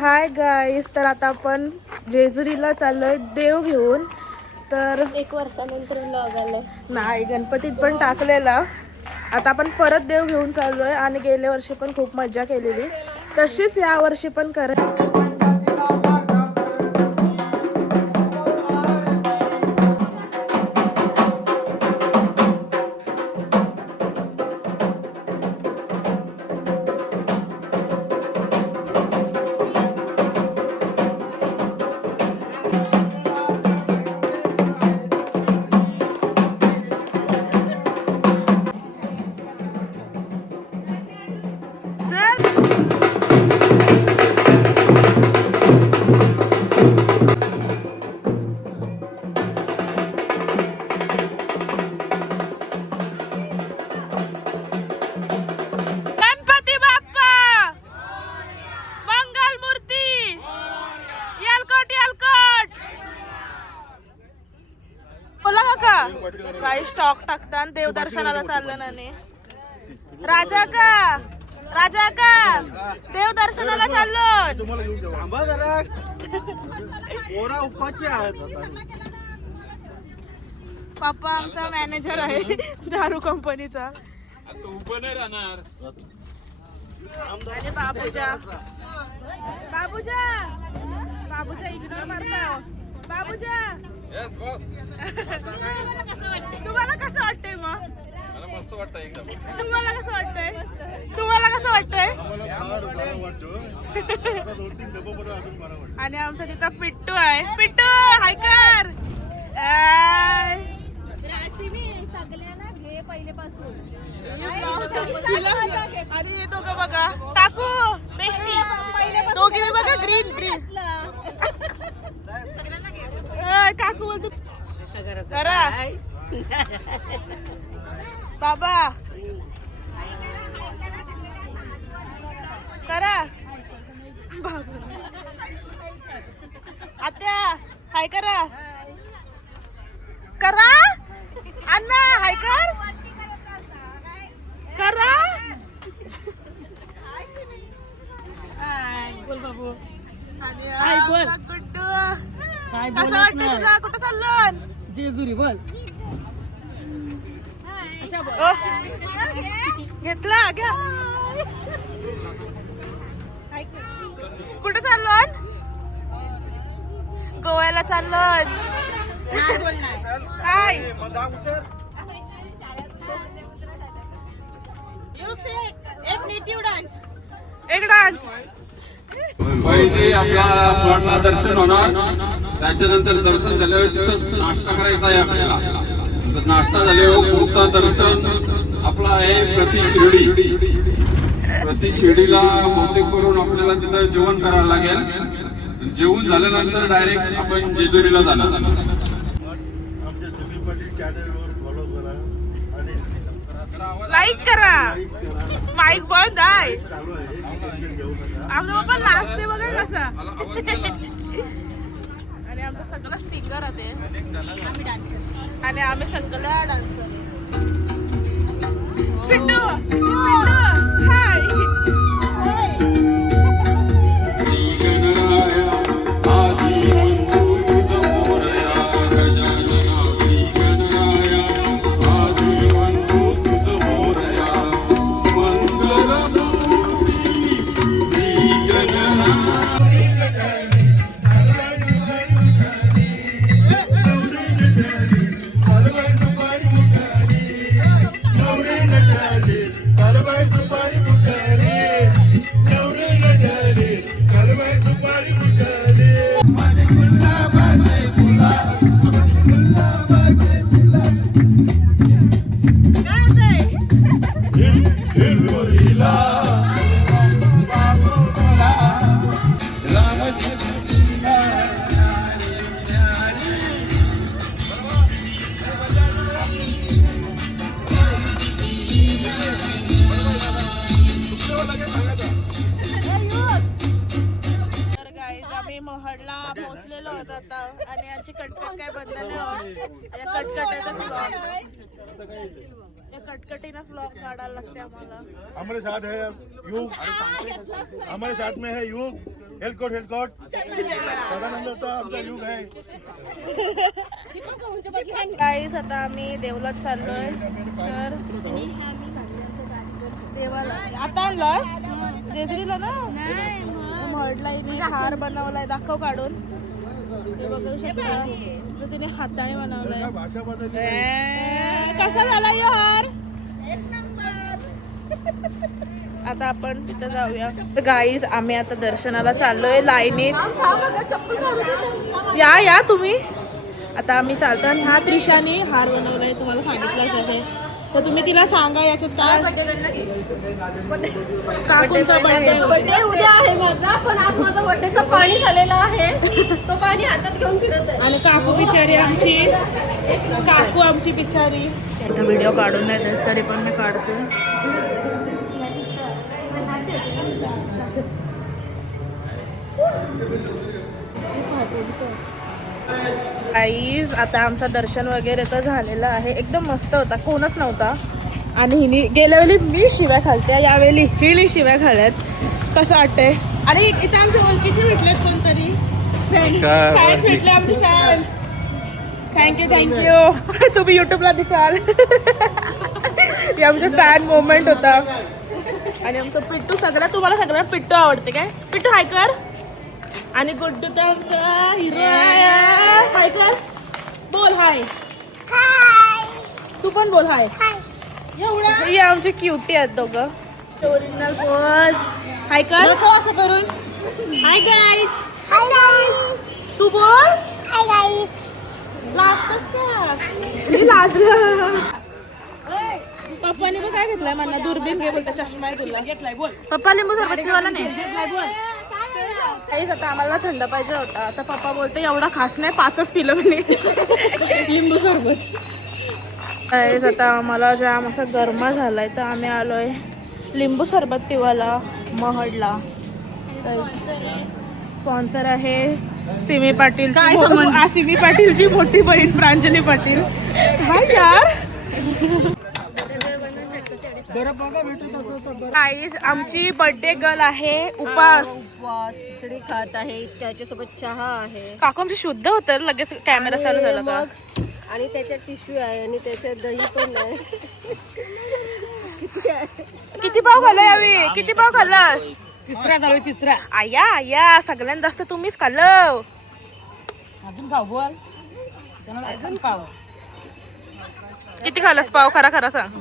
Hi guys, तर आता आपण जेजुरीला चाललोय देव घेऊन. तर 1 वर्षानंतर व्लॉग आलाय. नाही, गणपतीत पण टाकलेला. आता आपण परत देव घेऊन चाललोय आणि गेल्या वर्षी पण खूप मजा केलेली, तशीच या वर्षी पण करा. काही स्टॉक टाकता आणि देवदर्शनाला चाललं ना. राजा का देवदर्शनाला चाललो. पप्पा आमचा मॅनेजर आहे दारू कंपनीचा. आणि बाबूजा इग्नोर मारता. बाबूजा तुम्हाला कसं वाटतंय मग? मस्त वाटतं एकदम. तुम्हाला कसं वाटतंय? तुम्हाला कसं वाटतंय? आणि आमचा तिथं पिट्टू आहे. पिट्टू हाय कर. आणि हे दोघं बघा टाकू दोघे बघा ग्रीन काकू बोलतो करा बाबा करा. आत्या हाय करा करा. अण्णा हाय कर करा. बोल बाबू. हाय बोल गुड्डू. काय कसं वाटतं तुला? कुठं चाललो? जेजुरी बोल. घेतला घ्या. कुठं चाललो? गोव्याला चाललो. काय एक डान्स पहिले आपला प्लॉटला दर्शन होणार, त्याच्यानंतर दर्शन झाल्यावर तिथं नाश्ता करायचा आहे आपल्याला. नाश्ता झाल्यावर पुढचं दर्शन आपला आहे प्रति शिर्डीला बहुतेक करून आपल्याला तिथं जेवण करायला लागेल. जेवण झाल्यानंतर डायरेक्ट आपण जेजुरीला जाणार. लाईक करा. माईक बंद आहे. आमचा पण नाचते बघा कसा. आणि आमचं सगळं सिंगर आहे आणि आम्ही सगळं डान्सर आहे. पिंटू हाय. महडला पोहोचलेलो होतो आता आणि यांची कटकट काय बंद नाही होत. या कटकटीचा फ्लॉग काढायला लागते आम्हाला. हमारे साथ है युग, हमारे साथ में है युग हेल्थकोट सदानंदाचा आमचा युग आहे. गाईस आता आम्ही देवलात चाललोय तर देवाला आता आणलं जेजुरीला ना मडला हार बनवलाय दाखव काढून हे बघू शकता तर तिने हाताने बनवलाय भाषा बदलली. कसा झाला यो हार आता आपण तिथं जाऊया तर गाईज आम्ही आता दर्शनाला चाललोय लाईनीत या तुम्ही आता आम्ही चालतो आणि ह्या त्रिशाने हार बनवलाय तुम्हाला सांगितलंच आहे तर तुम्ही तिला सांगा याच्यात काय काकूंचा बर्थडे उद्या आहे माझा पण आज माझा बर्थडेचा पाणी झालेला आहे तो पाणी हातात घेऊन फिरत आहे आणि काकू बिचारी आमची बिचारी इथं व्हिडिओ काढून नाही देत तरी पण मी काढते गाईज आता आमचं दर्शन वगैरे तर झालेलं आहे एकदम मस्त होता कोणच नव्हता आणि हिने गेल्या वेळी मी शिव्या खालते यावेळी हिने शिव्या खाल्यात कसं वाटतंय आणि इथे आमच्या ओळखीचे भेटलेत कोणतरी फॅन्स भेटले आमचे फॅन्स थँक्यू तुम्ही युट्यूबला दिसाल हे आमचं फॅन मोमेंट होता आणि आमचं पिट्टू तुम्हाला सगळ्यांना पिट्टू आवडते काय पिट्टू हाय कर आणि गुड्डू तर आमचा हिरो हाय कर बोल हाय तू पण बोल हाय एवढा हे आमचे क्युटी आहेत दोघं ओरिजिनल पोज हाय कर असं करून हाय गाईज तू बोल हाय गाईज लाजतच का लाजलं पप्पाने बघ काय घेतलाय मला दुर्बीन घे बोलता चष्मा आहे तुला घेतलाय बोल पप्पा लिंबू सरबत पिवाला नाही घेतलाय बोल काहीच आता आम्हाला थंड पाहिजे होता आता पप्पा बोलते एवढा खास नाही 5च पिलं म्हणे लिंबू सरबत काहीच आता आम्हाला जाम असा गरमा झालाय तर आम्ही आलोय लिंबू सरबत पिवाला महडला स्पॉन्सर आहे सिमी पाटील सिमी पाटीलची मोठी बहीण प्रांजली पाटील हाय यार आमची बर्थडे गर्ल आहे उपास खिचडी खात आहे त्याच्यासोबत चहा आहे काकू आमची शुद्ध होतं लगेच कॅमेरा चालू झाला का आणि त्याच्यात टिश्यू आहे आणि त्याच्यात दही पण आहे किती पाव खाल्ला यावी किती पाव खाल्लास तिसरा आया सगळ्यांत जास्त तुम्हीच खाल्लं अजून पाव बोल अजून पाव किती खाल्लास पाव खरा सांग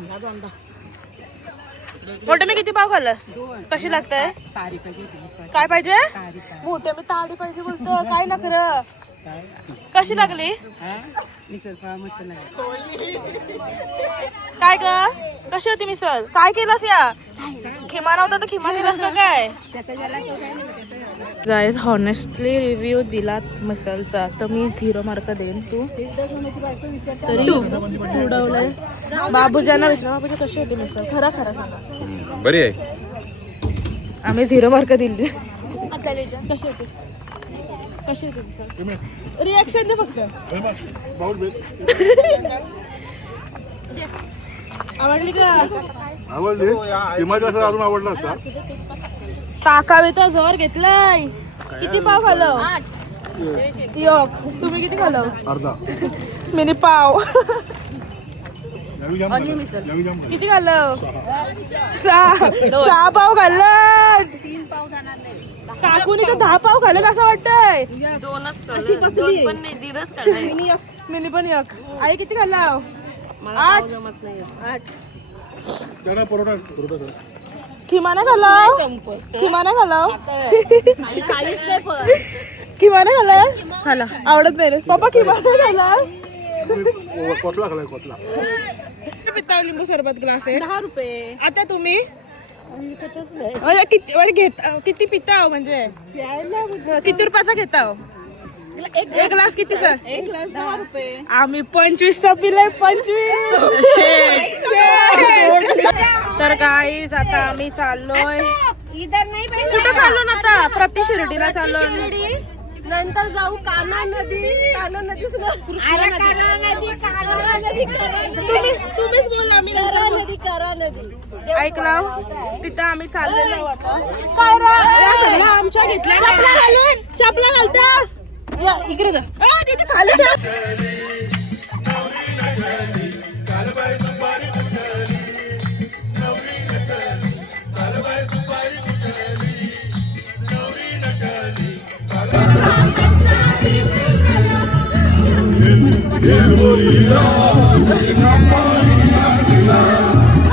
मोठे मी किती पाव खाल्लास कशी लागतंय तारी पाहिजे काय पाहिजे मोठे मी ताडी पाहिजे बोलतो काय ना खरं कशी लागली मिसळ पाव मसाला काय ग कशी होती मिसळ काय केलंस या खिमा नव्हता तर खिमा दिलास का काय गाईज हॉनेस्टली रिव्ह्यू दिलात मिसळचा तर मी 0 मार्क देईन तू तरी उडवलंय बाबूजांना विचार बाबूजा कशी होती मिसळ खरा सांगा बरी आहे आम्ही 0 मार्क दिले कशी होती मिसळ रिॲक्शन दे फक्त आवडली का आवडली हिमाचल सर अजून आवडला असता टाकावे तर जोर घेतलाय किती पाव खाल्लं योग तुम्ही किती खाल्लं अर्धा मिनी पाव किती किती खाल्लं 6 पाव खाल्लं 3 पाव जाणार नाही काकूने तर 10 पाव खाल्लं असं वाटतंय 2च खाल्लं पण नाही 1.5च खाल्लं मिनी पण एक आई किती खाल्ला मला पाव जमत नाही 8 त्यांना पुरवठा किमाना खाल्ला किमाना खाल्ला काहीच नाही पण किमाना खाल्ला आवडत नाही रे पप्पा किमाना खाल्ला कोटला खालाय कोटला पिता लिंबू सरबत ग्लास आहे 10 रुपये आता तुम्ही विकतच नाही किती पिता म्हणजे किती रुपयाचा घेता एक ग्लास कितीचा एक ग्लास 10 रुपये आम्ही 25चा पिलाय 25 तर गाईज आता आम्ही चाललोय इधर नाही कुठं चाललो ना आता प्रति शिर्डीला चाललो नंतर जाऊ कान्हा नदी, कान्हा नदीच ना, करा नदी, तुम्हीच बोला मी करा नदी, करा नदी. ऐकलं तिथं आम्ही चाललेलो आता. काय रे या सगळ्या आमच्या घेतल्या चपला घालून, चपला घालतास या इकडे जा. तिथे खाली ठेव.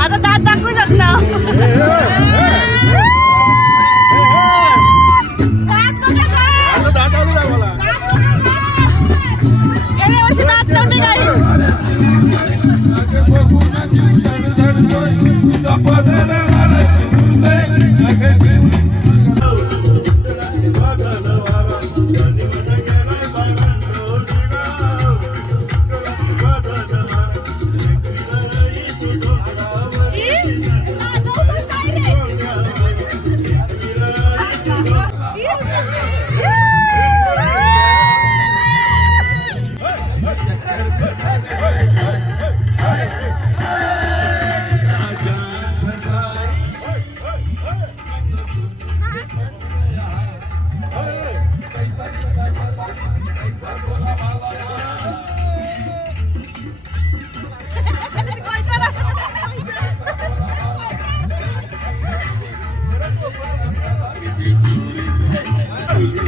आता दात दाखवू शकता. दात आलो मला गेल्या वर्षी दात नव्हते काही.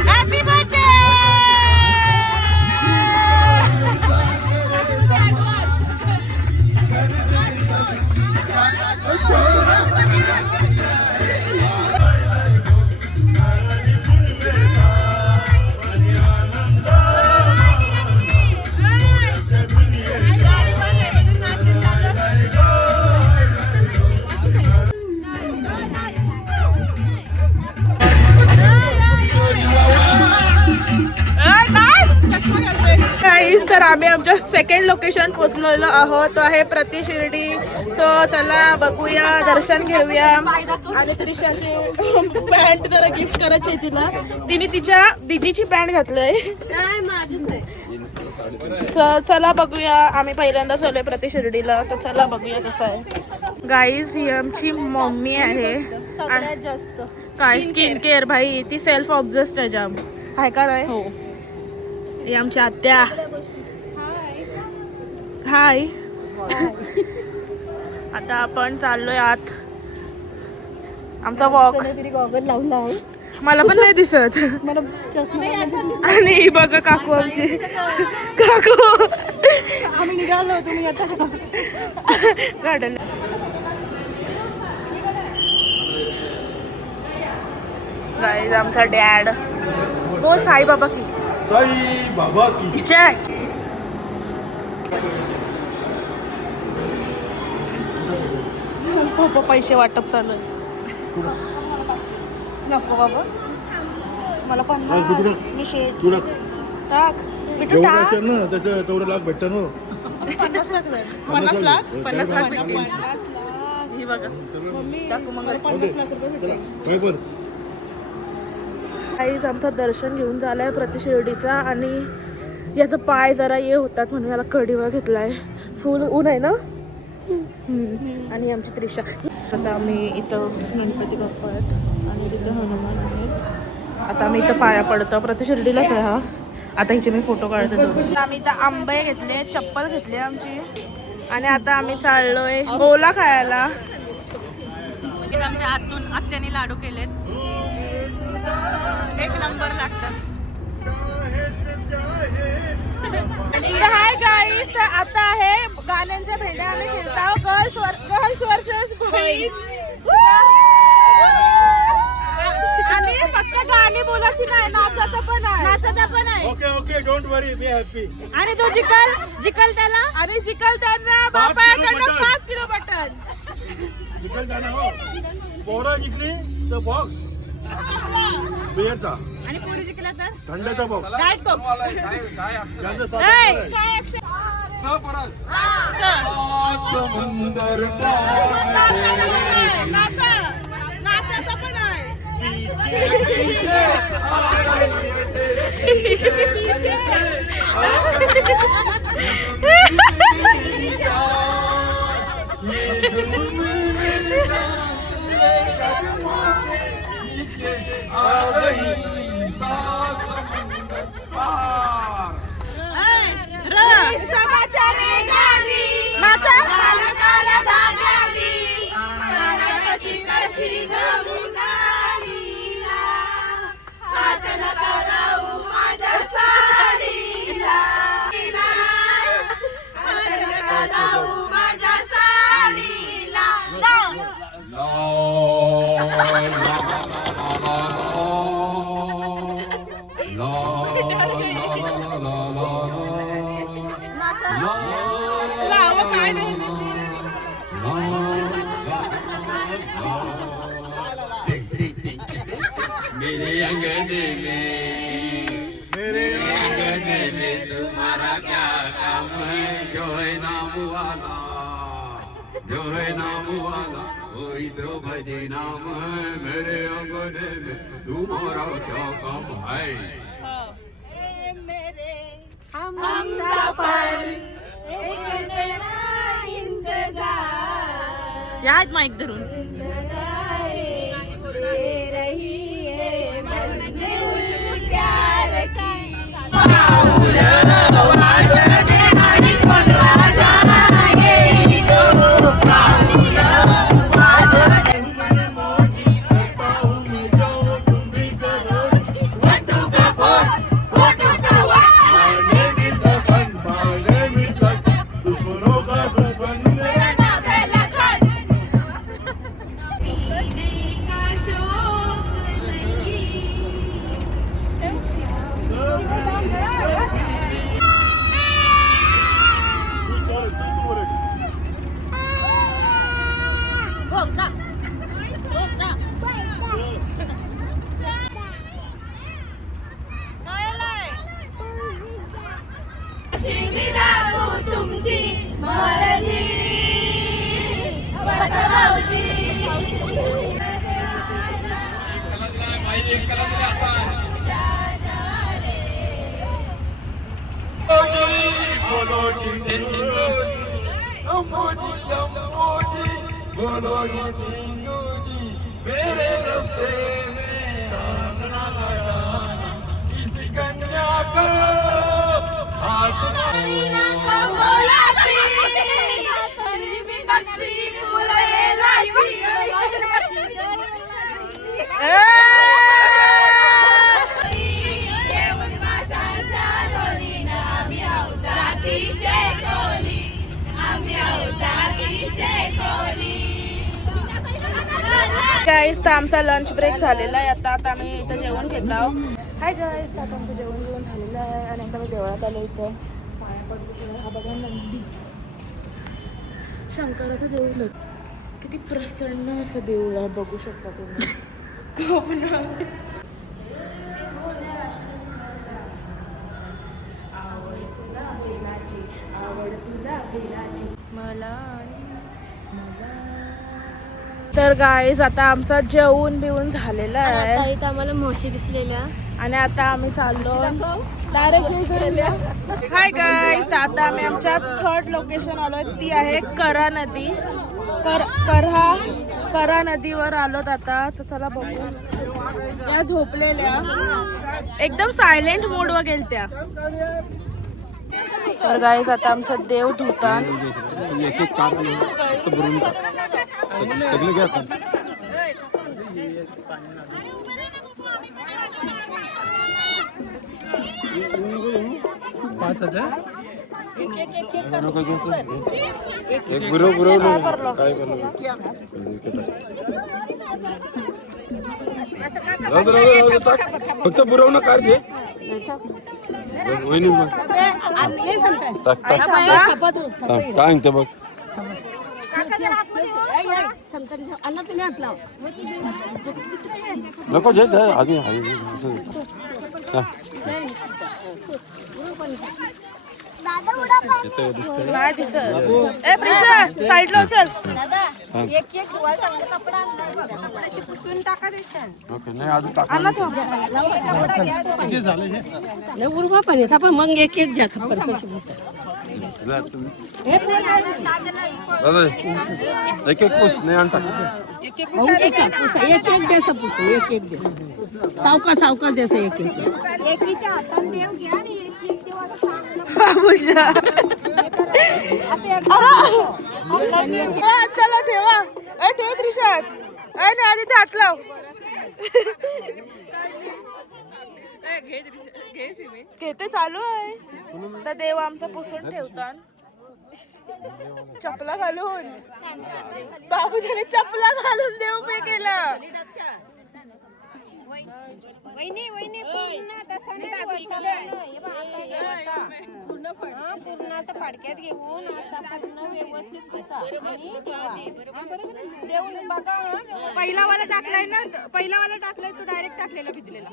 Happy birthday! तर आम्ही आमच्या सेकंड लोकेशन पोहोचलेलो आहोत. तो आहे प्रति शिर्डी. सो चला बघूया, दर्शन घेऊया. आणि त्रिशाची पॅन्ट जरा गिफ्ट करायची आहे तिला. तिने तिच्या दीदीची पॅन्ट घातलंय. नाही माझीच आहे. तर चला बघूया. आम्ही पहिल्यांदाच आलोय प्रति शिर्डीला, तर चला बघूया कसं आहे. गाईज ही आमची मम्मी आहे. सगळ्यात जास्त काय स्किन केअर भाई, ती सेल्फ ऑब्झेस्ड आहे जाम. आहे का नाही? हो. ही आमची आत्या. हाय. आता आपण चाललोय आत. आमचा वॉक. गॉगल लावला आहे. मला पण नाही दिसत. मला चष्मा आणि ही बघा काकू आमची. काकू आम्ही निघालो, तुम्ही आता गार्डन. गाईज आमचा डॅड. बोल साई बाबा की साई बाबा की जय. बाबा पैसे वाटप चालू आहे. नको बाबा, मला 50. मी शेट तुला टाक बेटू जेवढं टाक. असेल ना त्याचं तेवढं लाख भेटतं ना. 50 लाख जाईल. 50 लाख 50 लाख भेटतील. ही बघा टाकू मग 50 लाख रुपये चला भेटतील. काय कर काहीच आमचं दर्शन घेऊन झालंय प्रति शिर्डीचा. आणि याचा पाय जरा हे होतात म्हणून याला कडीवा घेतलाय. फुल ऊन आहे ना. आणि आमची त्रिशा. आता आम्ही इथं गणपती बाप्पा आहेत आणि तिथं हनुमान आहेत. आता आम्ही इथं पाया पडतो. प्रति शिर्डीलाच आहे हा. आता हिचे मी फोटो काढते दोन. आम्ही इथं आंबे घेतले, चप्पल घेतली आमची. आणि आता आम्ही चाललोय गोला खायला. आमच्या आतून आत्याने लाडू केलेत. एक नंबर लागतात. हाय गाईज, तर आता आहे गाण्यांच्या भेंड्या आम्ही खेळतो. Girls versus boys. आणि फक्त गाणी बोलायची नाही, नाचाचं पण आहे. नाचाचं पण आहे. Okay okay don't worry be happy. आणि जो जिकल त्याला, आणि जिकल त्यांना बापाकडनं 5 किलो मटन. जिकल जाणार हो. पोरं जिंकली तर बॉक्स बिअरचा. आणि पोरी जिंकला तर थंडचा बॉक्स. डाएट कोक. ज्यांचं साखर काय आहे. ऍक्शन. नाचाचं पण आहे. मेरे अंगने में तुम्हारा क्या काम है? जो है नाम वाला वही द्रौपदी नाम है। मेरे अंगने में तुम्हारा क्या काम है? हम सफर एक तेरा इंतजार या माईक धरून प्यार की तुमची मर्जी मेरे रास्ते में आना लगाना किसी कन्या को हाथ गाईज तर आमचा लंच ब्रेक झालेला आहे. आता आम्ही इथं जेवण घेत आहोत. हाय गाईज, तर आता आमचं जेवण झालेलं आहे आणि आता मी देवळात आलो. इथं पाया पडतो. हा बघा नंदी शंकराचं देऊळ आहे. किती प्रसन्न असं देऊळ आहे, बघू शकता तुम्ही. तर गाईज आता आमचा जेवण बिवून झालेला आहे इथं आम्हाला म्हशी दिसलेल्या आणि आता आम्ही चाललो डायरेक्ट. हाय गाईज, आता आम्ही आमच्या थर्ड लोकेशन आलोय. ती आहे करा नदी. करा नदीवर आलोत आता. तर चला बघू. त्या झोपलेल्या एकदम सायलेंट मोड वर गेलत्या. तर गाईज आता आमचं देव धुतान फक्त बुरवणं कार घे. काय म्हणते बघ. नको जे आधी नाही दिसत. ए प्रिशा साईडला चल. एक एक धुवायला चांगला कपडा आणलाय बघा. कपड्याशी पुसून टाका त्याच्यात. ओके नाही अजून टाका. आणा ठेव. किती झाले हे? नाही उरवा पाणी आता मग एक एक घ्या खबर कशी पुसा. जा तुम्ही. दादा एक एक पुस नाही आणता. एक एक द्यासा पुसू एक एक द्या. सावकाश द्यासा एक एक द्या. एकीच्या हातात देव घ्या आणि एक एक देव आता चांगलं बाबूजा. चला ठेवा. ए ठेव त्रिशात. ए नाही आधी ताट लाव. घेते चालू आहे तर देव आमचा पुसून ठेवतात चपला घालून. बाबूजीने चपला घालून देव पे केला. वहिनी पूर्ण तसा नाही ठेवायचा. हे बघ, असा घ्यायचा. पूर्ण असं फडक्यात घेऊन असा पूर्ण व्यवस्थित पुसा आणि ठेवा. देऊन बघा हं. पहिला वाला टाकलाय ना, पहिला वाला टाकलाय तो डायरेक्ट टाकलेला भिजलेला.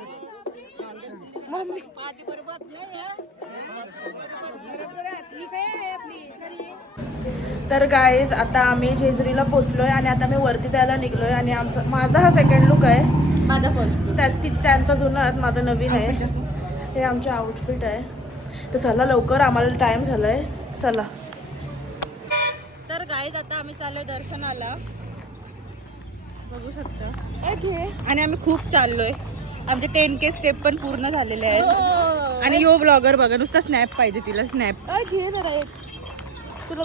मम्मी तर गाईज आता आम्ही जेजुरीला पोचलोय आणि आता मी वरती जायला निघलोय आणि माझा हा सेकंड लुक आहे. माझा फर्स्ट त्यांचा जुना आहे, माझा नवीन आहे. हे आमचे आउटफिट आहे. तर चला लवकर, आम्हाला टाइम झालाय. चला तर गाईज आता आम्ही चाललोय दर्शनाला. बघू शकता घे. आणि आम्ही खूप चाललोय. आमचे 10K स्टेप पण पूर्ण झालेले आहेत. आणि यो ब्लॉगर बघा नुसता स्नॅप पाहिजे तिला. स्नॅप घे जरा एक तुला.